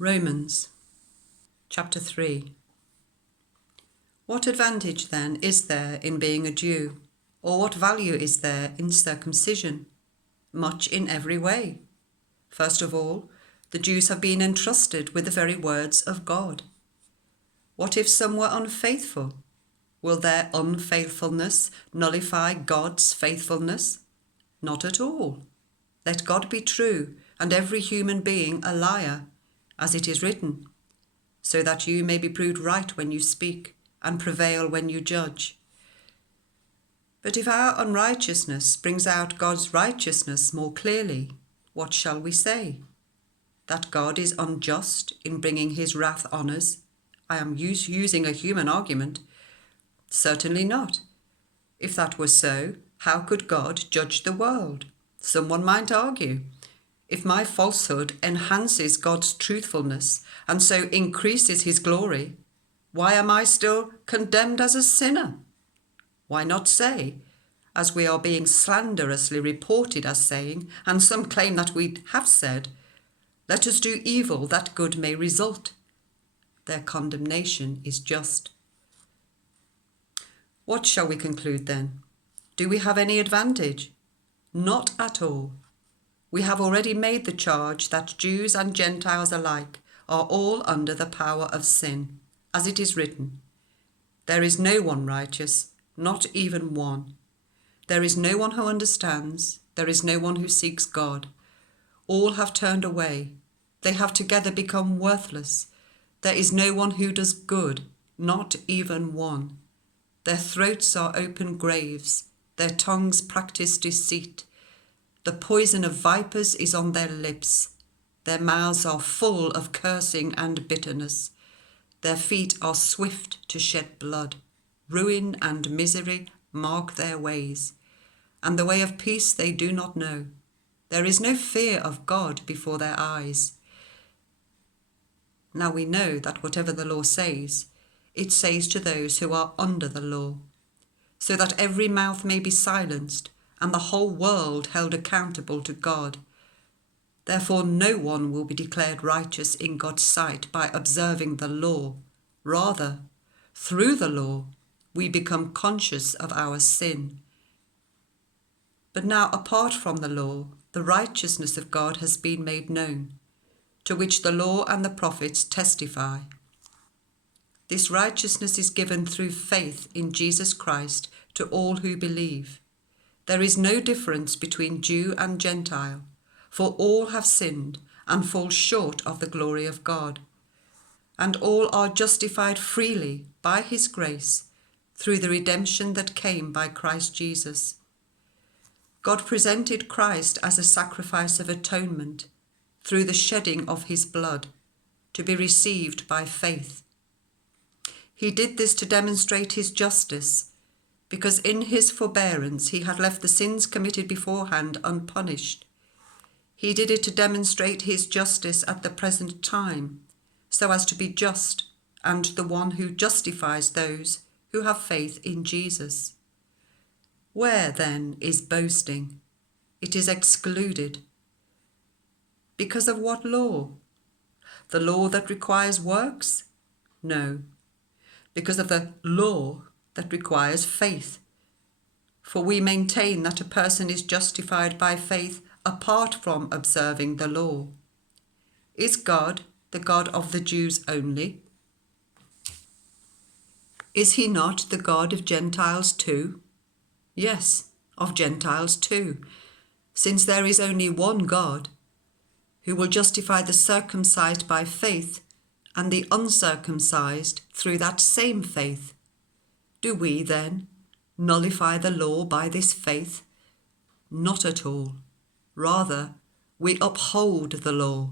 Romans chapter 3. What advantage then is there in being a Jew? Or what value is there in circumcision? Much in every way. First of all, the Jews have been entrusted with the very words of God. What if some were unfaithful? Will their unfaithfulness nullify God's faithfulness? Not at all. Let God be true, and every human being a liar, as it is written, so that you may be proved right when you speak, and prevail when you judge. But if our unrighteousness brings out God's righteousness more clearly, what shall we say? That God is unjust in bringing his wrath on us? I am using a human argument. Certainly not. If that were so, how could God judge the world? Someone might argue, if my falsehood enhances God's truthfulness and so increases his glory, why am I still condemned as a sinner? Why not say, as we are being slanderously reported as saying, and some claim that we have said, let us do evil that good may result. Their condemnation is just. What shall we conclude then? Do we have any advantage? Not at all. We have already made the charge that Jews and Gentiles alike are all under the power of sin, as it is written, there is no one righteous, not even one. There is no one who understands, there is no one who seeks God. All have turned away, they have together become worthless. There is no one who does good, not even one. Their throats are open graves, their tongues practice deceit. The poison of vipers is on their lips. Their mouths are full of cursing and bitterness. Their feet are swift to shed blood. Ruin and misery mark their ways, and the way of peace they do not know. There is no fear of God before their eyes. Now we know that whatever the law says, it says to those who are under the law, so that every mouth may be silenced, and the whole world held accountable to God. Therefore no one will be declared righteous in God's sight by observing the law. Rather, through the law, we become conscious of our sin. But now, apart from the law, the righteousness of God has been made known, to which the law and the prophets testify. This righteousness is given through faith in Jesus Christ to all who believe. There is no difference between Jew and Gentile, for all have sinned and fall short of the glory of God, and all are justified freely by his grace through the redemption that came by Christ Jesus. God presented Christ as a sacrifice of atonement through the shedding of his blood, to be received by faith. He did this to demonstrate his justice, because in his forbearance he had left the sins committed beforehand unpunished. He did it to demonstrate his justice at the present time, so as to be just and the one who justifies those who have faith in Jesus. Where, then, is boasting? It is excluded. Because of what law? The law that requires works? No. Because of the law that requires faith. For we maintain that a person is justified by faith apart from observing the law. Is God the God of the Jews only? Is he not the God of Gentiles too? Yes, of Gentiles too, since there is only one God, who will justify the circumcised by faith and the uncircumcised through that same faith. Do we, then, nullify the law by this faith? Not at all. Rather, we uphold the law.